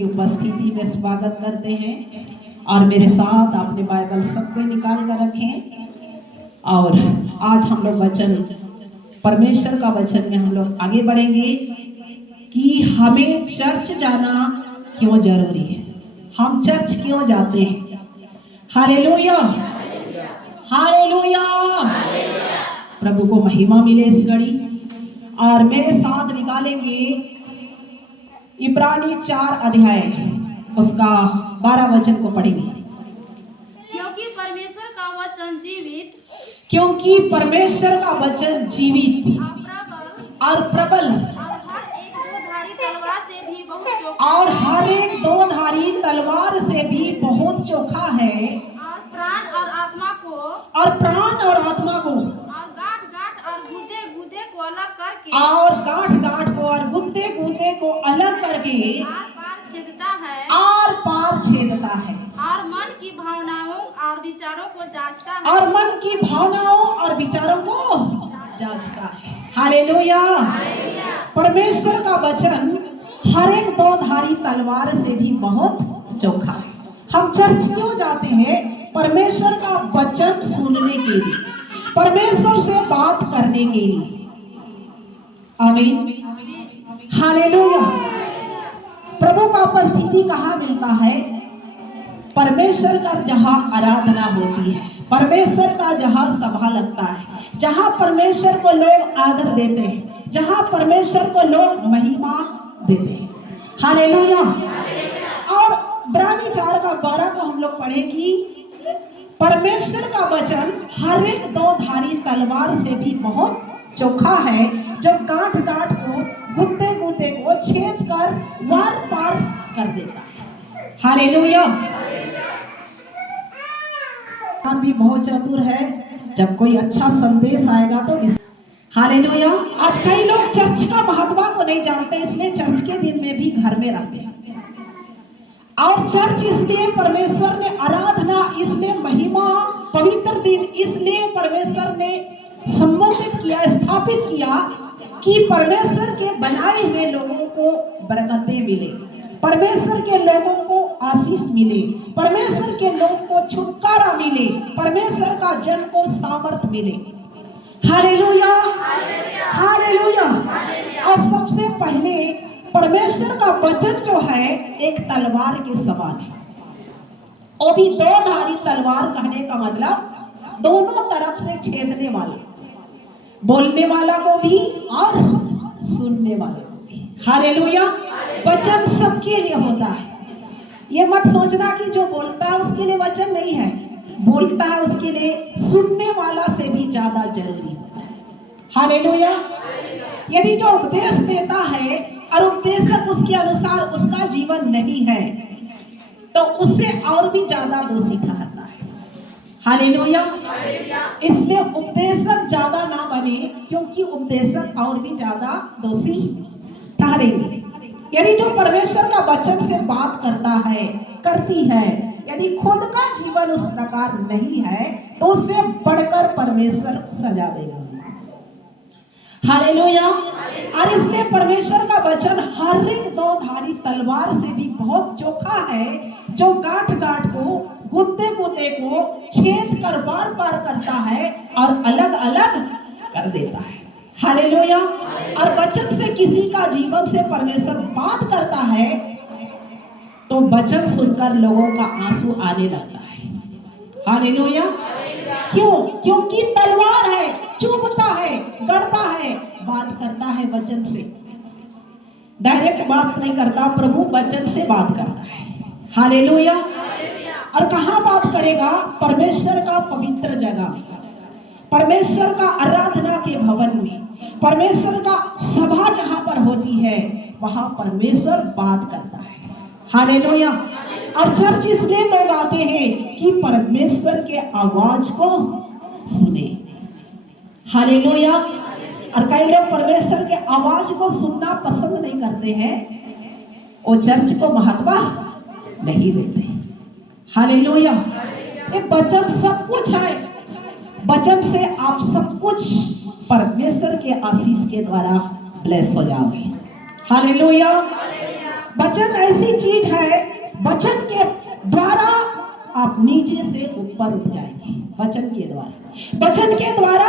की उपस्थिति में स्वागत करते हैं और मेरे साथ आपने बाइबल सबको निकाल कर रखें। और आज हम लोग वचन, परमेश्वर का वचन में हम लोग आगे बढ़ेंगे कि हमें चर्च जाना क्यों जरूरी है, हम चर्च क्यों जाते हैं। हालेलुया, हालेलुया, प्रभु को महिमा मिले इस घड़ी। और मेरे साथ निकालेंगे इब्रानी 4 अध्याय उसका 12 वचन को पढ़ेंगे। क्योंकि परमेश्वर का वचन जीवित, क्योंकि परमेश्वर का वचन जीवित और प्रबल और हर एक दो धारी तलवार से भी बहुत चोखा है, और प्राण और आत्मा को और गांठ गांठ को और गुद्दे गुद्दे को अलग करके आर पार छेदता है, और मन की भावनाओं और विचारों को जांचता है, हालेलुया। परमेश्वर का वचन हर एक दो धारी तलवार से भी बहुत चोखा है। हम चर्च क्यों जाते हैं? परमेश्वर का वचन सुनने के लिए, परमेश्वर से बात करने के लिए। आमीन, हालेलुया। प्रभु का उपस्थिति कहाँ मिलता है? परमेश्वर का जहाँ आराधना होती है, परमेश्वर का जहाँ सभा लगता है, जहाँ परमेश्वर को लोग आदर देते हैं, जहाँ परमेश्वर को लोग महिमा देते हैं। हालेलुया। और इब्रानी 4 का 12 को हम लोग पढ़े कि परमेश्वर का वचन हर एक दो धारी तलवार से भी बहुत चोखा है, जो गांठ गांठ को गुद्दे गुद्दे को छेद कर वार पार कर देता है। हालेलुया। भी बहुत चतुर है, जब कोई अच्छा संदेश आएगा तो हालेलुया। आज कई लोग चर्च का महत्व को नहीं जानते, इसलिए चर्च के दिन में भी घर में रहते हैं। और चर्च इसलिए परमेश्वर ने आराधना, इसलिए महिमा, पवित्र दिन इसलिए परमेश्वर ने संबोधित किया, स्थापित किया कि परमेश्वर के बनाए हुए लोगों को बरकतें मिले, परमेश्वर के लोगों को आशीष मिले, परमेश्वर के लोगों को छुटकारा मिले, परमेश्वर का जन को सामर्थ मिले। Hallelujah, hallelujah. और सबसे पहले परमेश्वर का वचन जो है एक तलवार के समान है, वो भी दो धारी तलवार। कहने का मतलब दोनों तरफ से छेदने वाला, बोलने वाला को भी और सुनने वाला को भी। हालेलुया। वचन सबके लिए होता है। ये मत सोचना कि जो बोलता है उसके लिए वचन नहीं है, बोलता है उसके लिए सुनने वाला से भी ज्यादा जरूरी होता है। हालेलुया। यदि जो उपदेश देता है और उपदेशक उसके अनुसार उसका जीवन नहीं है, तो उससे और भी ज्यादा दोषी ठहरता है। हालेलुया। इसलिए उपदेशक ज्यादा ना बने, क्योंकि उपदेशक और भी ज्यादा दोषी ठहरेंगे। यदि जो परमेश्वर का वचन से बात करता है, करती है, यदि खुद का जीवन उस प्रकार नहीं है, तो उससे बढ़कर परमेश्वर सजा देगा। हालेलुया। और इसलिए परमेश्वर का वचन हर एक दो धारी तलवार से भी बहुत चोखा है, जो गांठ गांठ को, गुद्दे गुद्दे को छेद कर बार बार करता है और अलग अलग कर देता है। हालेलुया। और वचन से किसी का जीवन से परमेश्वर बात करता है तो वचन सुनकर लोगों का आंसू आने लगता है। हालेलुया। क्यों? क्योंकि तलवार है, चुभता है, गढ़ता है, बात करता है वचन से। डायरेक्ट बात नहीं करता, प्रभु वचन से बात करता है। हालेलुया। और कहाँ बात करेगा? परमेश्वर का पवित्र जगह में, परमेश्वर का आराधना के भवन में, परमेश्वर का सभा जहां पर होती है, वहां परमेश्वर बात करता है। हालेलुया। और चर्च इसलिए लोग आते हैं कि परमेश्वर के आवाज को सुने। हालेलुया। और कई लोग परमेश्वर के आवाज को सुनना पसंद नहीं करते हैं, वो चर्च को महत्व नहीं देते। हालेलुया। ये वचन सब कुछ है, वचन से आप सब कुछ परमेश्वर के आशीष के द्वारा ब्लेस हो जाओगे। हालेलुया। वचन ऐसी चीज है, वचन के द्वारा आप नीचे से ऊपर उठ जाएंगे। वचन के द्वारा, वचन के द्वारा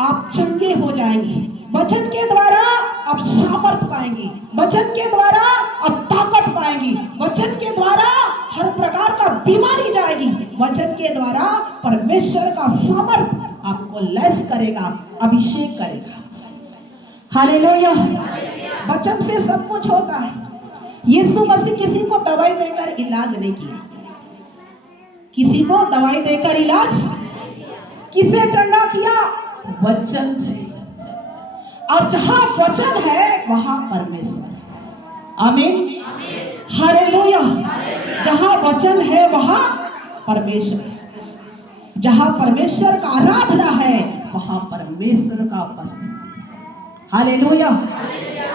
आप चंगे हो जाएंगे, वचन के द्वारा आप सामर्थ पाएंगे, वचन के द्वारा आप ताकत पाएंगी, वचन के द्वारा हर प्रकार का बीमारी जाएगी, वचन के द्वारा परमेश्वर का सामर्थ आपको लैस करेगा, अभिषेक करेगा। हालेलुया। वचन से सब कुछ होता है। यीशु मसीह किसी को दवाई देकर इलाज नहीं किया, किसी को दवाई देकर इलाज, किसे चंगा किया? वचन से। और जहां वचन है वहां परमेश्वर। आमीन, हालेलुया। जहां वचन है वहां परमेश्वर, जहां परमेश्वर का आराधना है वहां परमेश्वर का उपस्थिति। हालेलुया।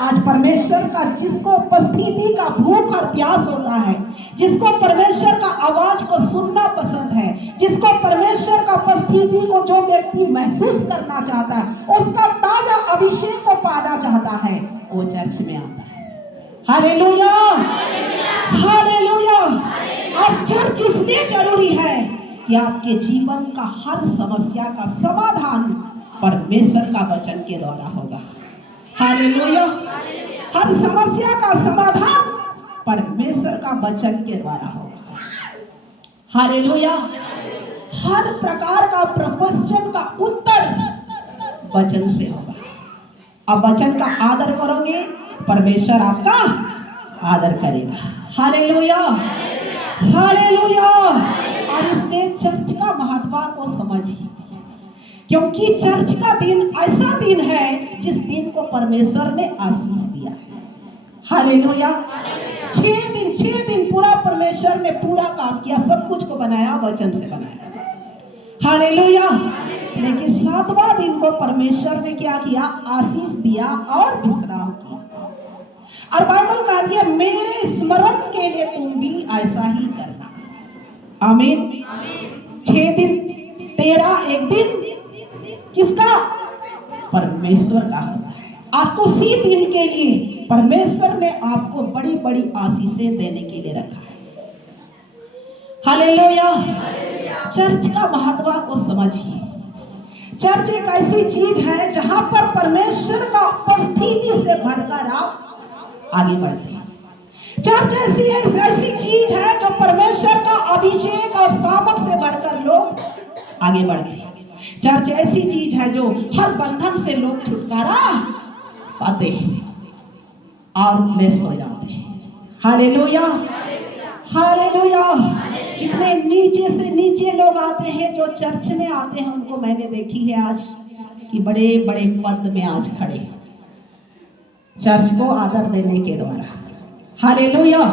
आज परमेश्वर का जिसको उपस्थिति का भूख और प्यास होता है, जिसको परमेश्वर का आवाज को सुनना पसंद है, जिसको परमेश्वर का उपस्थिति को जो व्यक्ति महसूस करना चाहता है, उसका ताजा अभिषेक को पाना चाहता है, वो चर्च में आता है। Hallelujah, hallelujah. और चर्च इसलिए जरूरी है कि आपके जीवन का हर समस्या का समाधान परमेश्वर का वचन के द्वारा होगा। हालेलुया। हर समस्या का समाधान परमेश्वर का वचन के द्वारा होगा। हालेलुया। हर प्रकार का प्रश्न का उत्तर वचन से होगा। अब वचन का आदर करोगे, परमेश्वर आपका आदर करेगा। Hallelujah, hallelujah. और इसलिए चर्च का महत्व को समझिए, क्योंकि चर्च का दिन ऐसा दिन है जिस दिन को परमेश्वर ने आशीष दिया है। हालेलुया। 6 दिन पूरा परमेश्वर ने पूरा काम किया, सब कुछ को बनाया, वचन से बनाया। हालेलुया। लेकिन 7वां दिन को परमेश्वर ने क्या किया? आशीष दिया और विश्राम किया। और बाइबल कहती है मेरे स्मरण के लिए तुम भी ऐसा ही करना। आमीन। 6 दिन तेरा एक दिन किसका? परमेश्वर का होता है। आपको उसी दिन के लिए परमेश्वर ने आपको बड़ी बड़ी आशीषें देने के लिए रखा है। हालेलुया। चर्च का महत्व को समझिए। चर्च एक ऐसी चीज है जहां पर परमेश्वर का उपस्थिति से भरकर आप आगे बढ़ते हैं। चर्च ऐसी चीज है जो परमेश्वर का अभिषेक और सामर्थ से भरकर लोग आगे बढ़ते हैं। चर्च ऐसी चीज है जो हर बंधन से लोग छुटकारा पाते हैं और ब्लेस हो जाते हैं। Hallelujah, hallelujah. जितने नीचे से नीचे लोग आते हैं, जो चर्च में आते हैं, उनको मैंने देखी है आज कि बड़े बड़े पद में आज खड़े, चर्च को आदर देने के द्वारा। हालेलुया।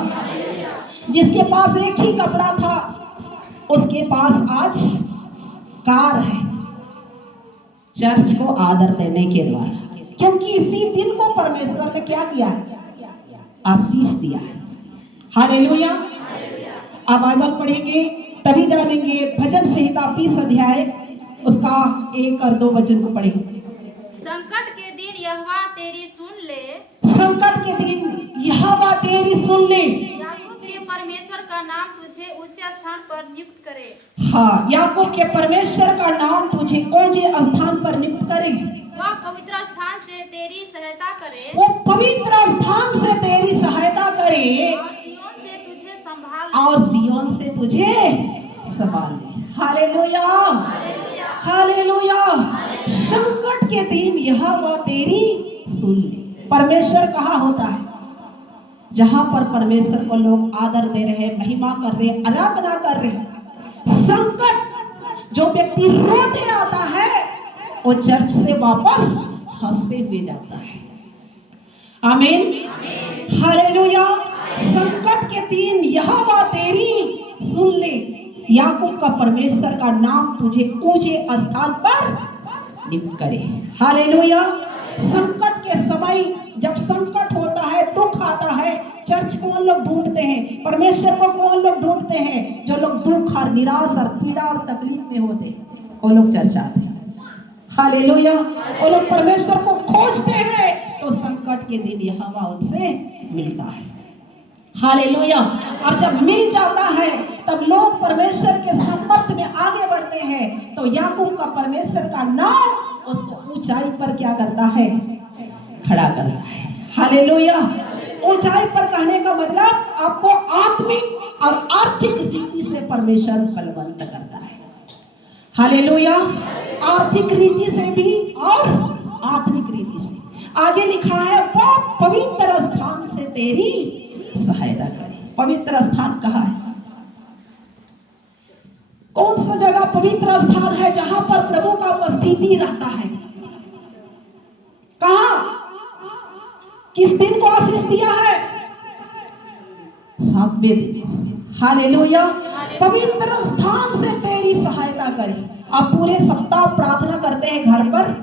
जिसके पास एक ही कपड़ा था उसके पास आज कार है, चर्च को आदर देने के द्वारा, क्योंकि इसी दिन को परमेश्वर ने क्या किया है? आशीष दिया है। हालेलुया। अब बाइबल पढ़ेंगे तभी जानेंगे। भजन संहिता 20 अध्याय उसका 1 और 2 वचन को पढ़ेंगे। संकट के दिन यहोवा तेरी सुन ले, संकट के दिन यहोवा तेरी सुन ले। याकूब के परमेश्वर का नाम तुझे ऊंचे स्थान पर नियुक्त करे। हाँ, याकूब के परमेश्वर का नाम तुझे ऊंचे स्थान पर नियुक्त करे। वह पवित्र स्थान से तेरी सहायता करे, वो पवित्र स्थान से तेरी सहायता करे और सिय्योन से तुझे संभाल ले। और सिय्योन से तुझे संभाल ले। Hallelujah, hallelujah. संकट के दिन यहोवा तेरी सुन ले। परमेश्वर कहाँ होता है? जहां पर परमेश्वर को लोग आदर दे रहे, महिमा कर रहे, आराधना कर रहे। संकट जो व्यक्ति रोते आता है वो चर्च से वापस हंसते हुए जाता है। आमीन, हालेलुया। संकट के दिन यहोवा तेरी सुन ले, याकूब का परमेश्वर का नाम तुझे ऊंचे स्थान पर नियुक्त करे। हालेलुया। संकट के समय जब संकट होता है, दुख आता है, चर्च कौन लोग ढूंढते हैं? परमेश्वर को कौन लोग ढूंढते हैं? जो लोग दुख और निराश और पीड़ा और तकलीफ में होते हैं, वो लोग चर्च आते हैं। हालेलुया। वो लोग परमेश्वर को खोजते हैं तो संकट के दिन यहोवा उनसे मिलता है। हालेलुया। और जब मिल जाता है तब लोग परमेश्वर के संबंध में आगे बढ़ते हैं। तो याकूब का परमेश्वर का नाम उसको ऊंचाई पर क्या करता है? खड़ा करता है। हालेलुया। ऊंचाई पर कहने का मतलब आपको आत्मिक और आर्थिक रीति से परमेश्वर बलवंत करता है। हालेलुया। आर्थिक रीति से भी और आत्मिक रीति से। आगे लिखा है वो पवित्र स्थान से तेरी सहायता करे। पवित्र स्थान कहाँ है? कौन सा जगह पवित्र स्थान है जहां पर प्रभु का उपस्थिति रहता है? कहां? किस दिन को आशीष दिया है? 7वें दिन। हालेलुया। पवित्र स्थान से तेरी सहायता करे। आप पूरे सप्ताह प्रार्थना करते हैं घर पर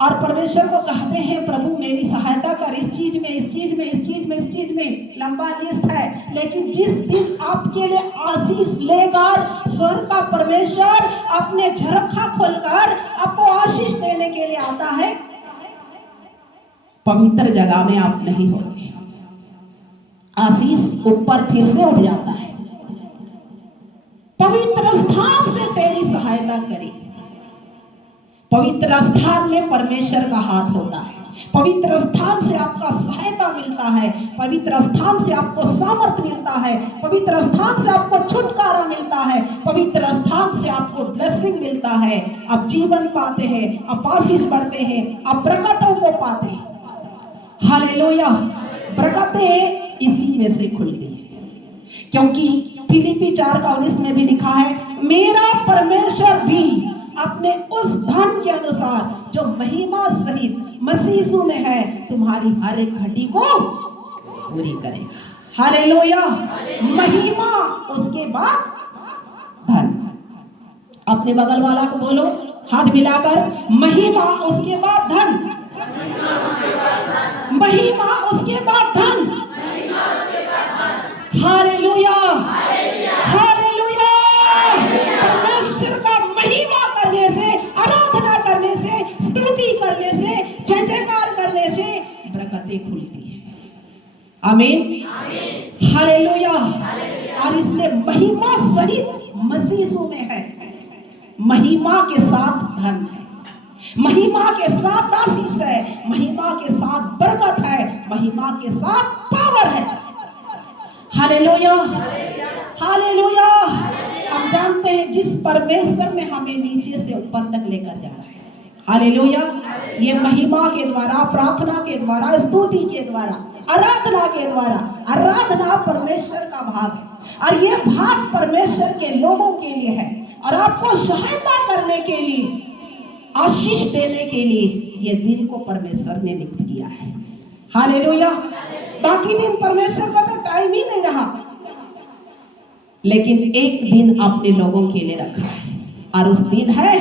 और परमेश्वर को कहते हैं प्रभु मेरी सहायता कर, इस चीज में, इस चीज में, इस चीज में, इस चीज में। लंबा लिस्ट है, लेकिन जिस दिन आपके लिए आशीष लेकर स्वर्ग का परमेश्वर अपने झरोखा खोलकर आपको आशीष देने के लिए आता है, पवित्र जगह में आप नहीं होते। आशीष ऊपर फिर से उठ जाता है। पवित्र स्थान से तेरी सहायता करे। पवित्र स्थान में परमेश्वर का हाथ होता है। पवित्र स्थान से आपका सहायता मिलता है। पवित्र स्थान से आपको सामर्थ्य मिलता है। पवित्र स्थान से आपको छुटकारा मिलता है। पवित्र स्थान से आपको ब्लेसिंग मिलता है। आप जीवन पाते हैं, आप आशीष बढ़ते हैं, आप बरकतों को पाते हैं। हालेलुया। बरकतें इसी में से खुलती है, क्योंकि फिलिपी 4:19 में भी लिखा है मेरा परमेश्वर भी अपने उस धन के अनुसार जो महिमा सहित मसीह यीशु में है तुम्हारी हर एक घटी को पूरी करेगा। हालेलुया। महिमा उसके बाद धन। अपने बगल वाला को बोलो हाथ मिलाकर, महिमा उसके बाद धन, महिमा उसके बाद धन। हालेलुया। हालेलुया। परमेश्वर का महिमा करने से, आराधना करने से, स्तुति करने से, जय जयकार करने से बरकतें खुलती है। आमीन। हालेलुया। और इसलिए महिमा सहित मसीह यीशु में है। महिमा के साथ धन है, महिमा के साथ आशीष है, महिमा के साथ बरकत है, महिमा के साथ पावर है। हालेलुया। हालेलुया। हम जानते हैं जिस परमेश्वर ने हमें नीचे से ऊपर तक लेकर जा रहा है। हालेलुया। ये महिमा के द्वारा, प्रार्थना के द्वारा, स्तुति के द्वारा, आराधना के द्वारा। आराधना परमेश्वर का भाग है और ये भाग परमेश्वर के लोगों के लिए है और आपको सहायता करने के लिए, आशीष देने के लिए ये दिन को परमेश्वर ने नियुक्त किया है। हालेलुया। बाकी दिन परमेश्वर का तो टाइम ही नहीं रहा, लेकिन एक दिन अपने लोगों के लिए रखा है और उस दिन है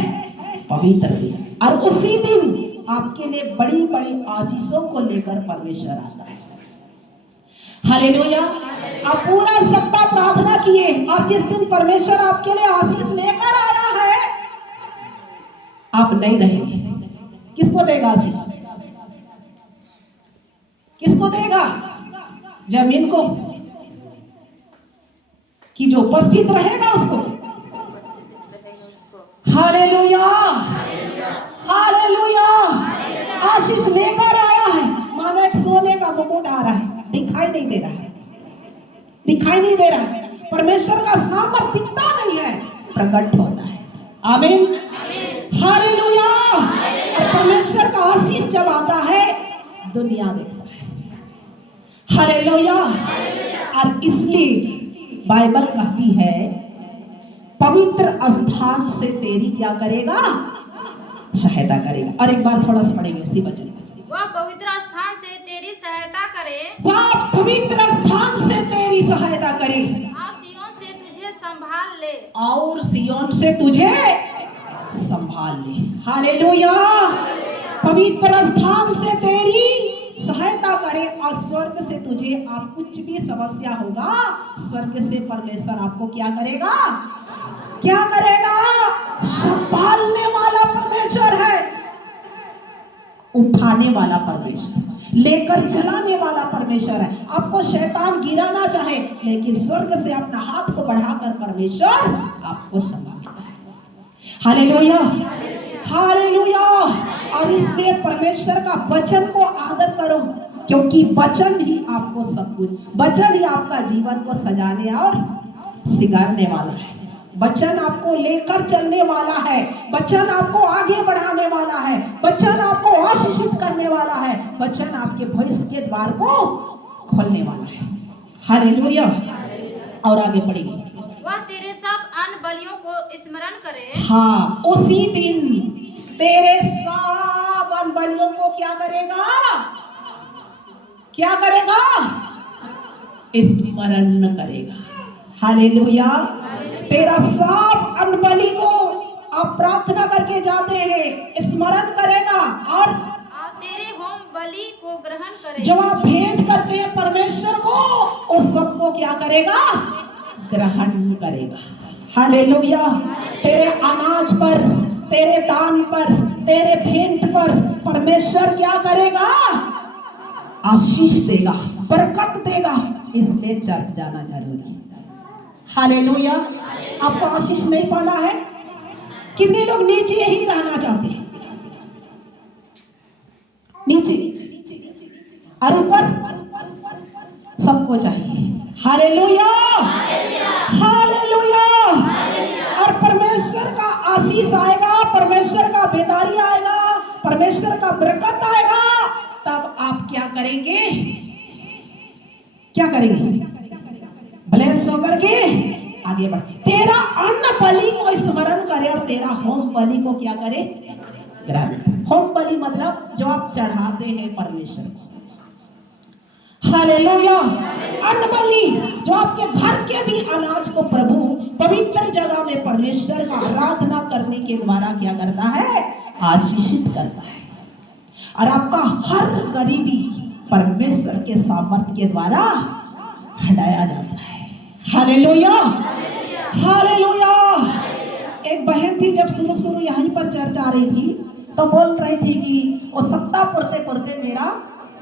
पवित्र दिन। और उसी दिन आपके लिए बड़ी बड़ी आशीषों को लेकर परमेश्वर आता है। हालेलुया। आप पूरा सप्ताह प्रार्थना किए और जिस दिन परमेश्वर आपके लिए आशीष लेकर आया है आप नहीं रहेंगे। किसको देगा आशीष? किसको देगा? जमीन को कि जो उपस्थित रहेगा उसको? हालेलुया। हालेलुया। आशीष लेकर आया है। मानो एक सोने का मुकुट आ रहा है, दिखाई नहीं दे रहा है, दिखाई नहीं दे रहा है। परमेश्वर का सामर्थ्य दिखता नहीं है, प्रकट होता है। आमीन। हालेलुया। और परमेश्वर का आशीष जब आता है दुनिया देखता है। हालेलुया। और इसलिए बाइबल कहती है पवित्र स्थान से तेरी क्या करेगा? सहायता करेगा। और एक बार थोड़ा सा पढ़ेंगे उसी वचन। वह पवित्र स्थान से तेरी सहायता करे, वह पवित्र स्थान से तेरी सहायता करे और सिय्योन से तुझे संभाल ले, और सिय्योन से तुझे संभाल ले। हालेलुया। पवित्र स्थान से तेरी सहायता करे और स्वर्ग से तुझे, आप कुछ भी समस्या होगा स्वर्ग से परमेश्वर आपको क्या करेगा? क्या करेगा? संभालने वाला परमेश्वर है, उठाने वाला परमेश्वर। लेकर चलाने वाला परमेश्वर है। आपको शैतान गिराना चाहे, लेकिन स्वर्ग से अपना हाथ को बढ़ाकर परमेश्वर आपको संभालता है। Hallelujah, hallelujah. और इसलिए परमेश्वर का वचन को आदर करो, क्योंकि वचन ही आपको सब कुछ, वचन ही आपका जीवन को सजाने और सिंगारने वाला है। वचन आपको लेकर चलने वाला है, वचन आपको आगे बढ़ाने वाला है, वचन आपको आशीषित करने वाला है, वचन आपके भविष्य के द्वार को खोलने वाला है। हालेलुया। और आगे बढ़ेंगे। वह तेरे सब अन्न बलियों को स्मरण करे। हाँ, उसी दिन तेरे सब अन्न बलियों को क्या करेगा? क्या करेगा? स्मरण करेगा। हालेलुया। तेरा सब अन्न बलि को आप प्रार्थना करके जाते हैं, स्मरण करेगा। और तेरे होम बलि को ग्रहण करे। जब आप भेंट करते हैं परमेश्वर को, उस सब को क्या करेगा? ग्रहण करेगा। हालेलुया। तेरे अनाज पर, तेरे दान पर, तेरे भेंट पर परमेश्वर क्या करेगा? आशीष देगा, बरकत देगा। इसलिए चर्च जाना जरूरी है। हालेलुया। आपको आशीष नहीं पाना है? कितने लोग नीचे ही रहना चाहते हैं? नीचे और ऊपर सबको चाहिए। Hallelujah, hallelujah. और परमेश्वर का आशीष आएगा, परमेश्वर का बेदारी आएगा, परमेश्वर का बरकत आएगा। तब आप क्या करेंगे? क्या करेंगे? ब्लेस होकर के आगे बढ़। तेरा अन्न बलि को स्मरण करे और तेरा होम बलि को क्या करे? ग्रहण करे। होम बलि मतलब जो आप चढ़ाते हैं परमेश्वर को। हालेलुया। अन्न बलि जो आपके घर के भी अनाज को प्रभु पवित्र जगह में परमेश्वर का आराधना करने के द्वारा क्या करता है? आशीषित करता है। और आपका हर गरीबी परमेश्वर के सामर्थ्य के द्वारा हटाया जाता है। Hallelujah, hallelujah. एक बहन थी, जब शुरू यहीं पर चर्च आ रही थी तो बोल रही थी कि वो सप्ताह पुरते पुरते मेरा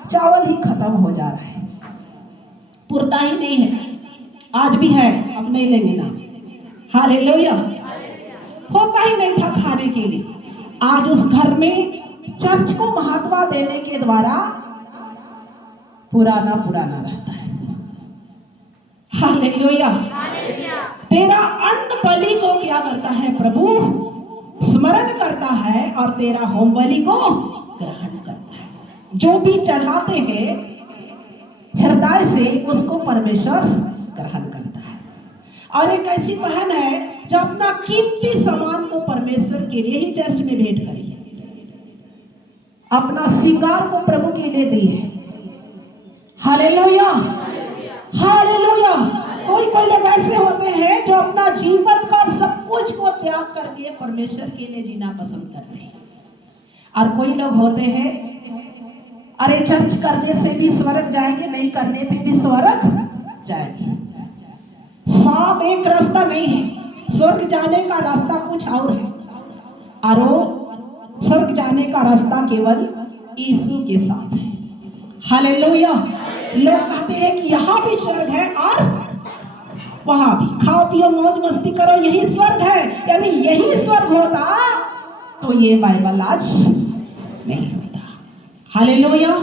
चावल ही खत्म हो जा रहा है, पुरता ही नहीं है। आज भी है, अब नहीं लेंगे ना। हालेलुया। होता ही नहीं था खाने के लिए। आज उस घर में चर्च को महत्व देने के द्वारा पुराना पुराना रहता है। हालेलुया। तेरा अन्न बलि को क्या करता है प्रभु? स्मरण करता है और तेरा होम बलि को ग्रहण करता है। जो भी चढ़ाते हैं हृदय से, उसको परमेश्वर ग्रहण करता है। और एक ऐसी बहन है जो अपना कीमती सामान को परमेश्वर के लिए ही चर्च में भेंट करी है, अपना श्रृंगार को प्रभु के लिए दी है। Hallelujah, hallelujah. कोई लोग ऐसे होते हैं जो अपना जीवन का सब कुछ को त्याग करके परमेश्वर के लिए जीना पसंद करते हैं। और कोई लोग होते हैं, अरे चर्च करने से भी स्वर्ग जाएंगे, नहीं करने पे भी स्वर्ग जाएंगे। साफ एक रास्ता नहीं है। स्वर्ग जाने का रास्ता कुछ और है, और वो स्वर्ग जाने का रास्ता केवल यीशु के साथ है। हालेलुया। लोग कहते हैं कि यहाँ भी स्वर्ग है और वहां भी, खाओ पियो मौज मस्ती करो, यही स्वर्ग है। यानी यही स्वर्ग होता तो ये बाइबल आज नहीं होता। हालेलुया।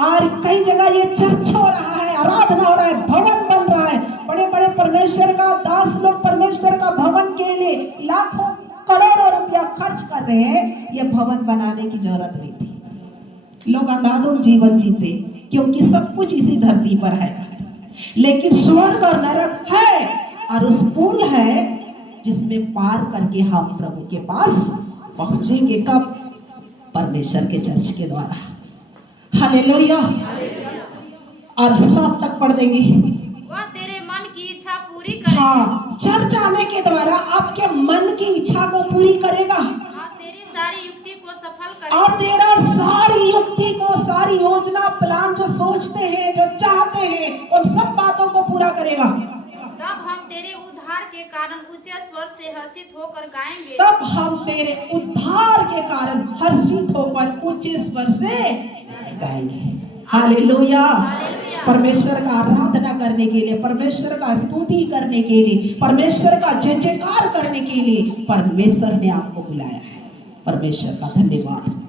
और कई जगह ये चर्च हो रहा है, आराधना हो रहा है, भवन बन रहा है, बड़े बड़े परमेश्वर का दास लोग परमेश्वर का भवन के लिए लाखों करोड़ों रुपया खर्च कर रहे हैं। ये भवन बनाने की जरूरत नहीं थी। लोग अंधाधुंध जीवन जीते, क्योंकि सब कुछ इसी धरती पर है। लेकिन स्वर्ग और नरक है, और उस पुल है जिसमें पार करके हम प्रभु के पास पहुंचेंगे। कब? परमेश्वर के चर्च के द्वारा। हालेलुया। और 7 तक पढ़ देंगे। वह तेरे मन की इच्छा पूरी करेगा। हाँ, चर्च आने के द्वारा आपके मन की इच्छा को पूरी करेगा। तेरी सारी युक्ति को सफल करेगा। और तेरा सारी युक्ति को, सारी योजना प्लान जो सोचते हैं, जो चाहते हैं, उन सब बातों को पूरा करेगा। तब हम तेरे उद्धार के कारण ऊंचे स्वर से हर्षित होकर गाएंगे। तब हम तेरे उद्धार के कारण हर्षित होकर ऊंचे स्वर से गाएंगे। हालेलुया। हालेलुया। परमेश्वर का आराधना करने के लिए, परमेश्वर का स्तुति करने के लिए, परमेश्वर का जय जयकार करने के लिए परमेश्वर ने आपको बुलाया है। परमेश्वर का धन्यवाद।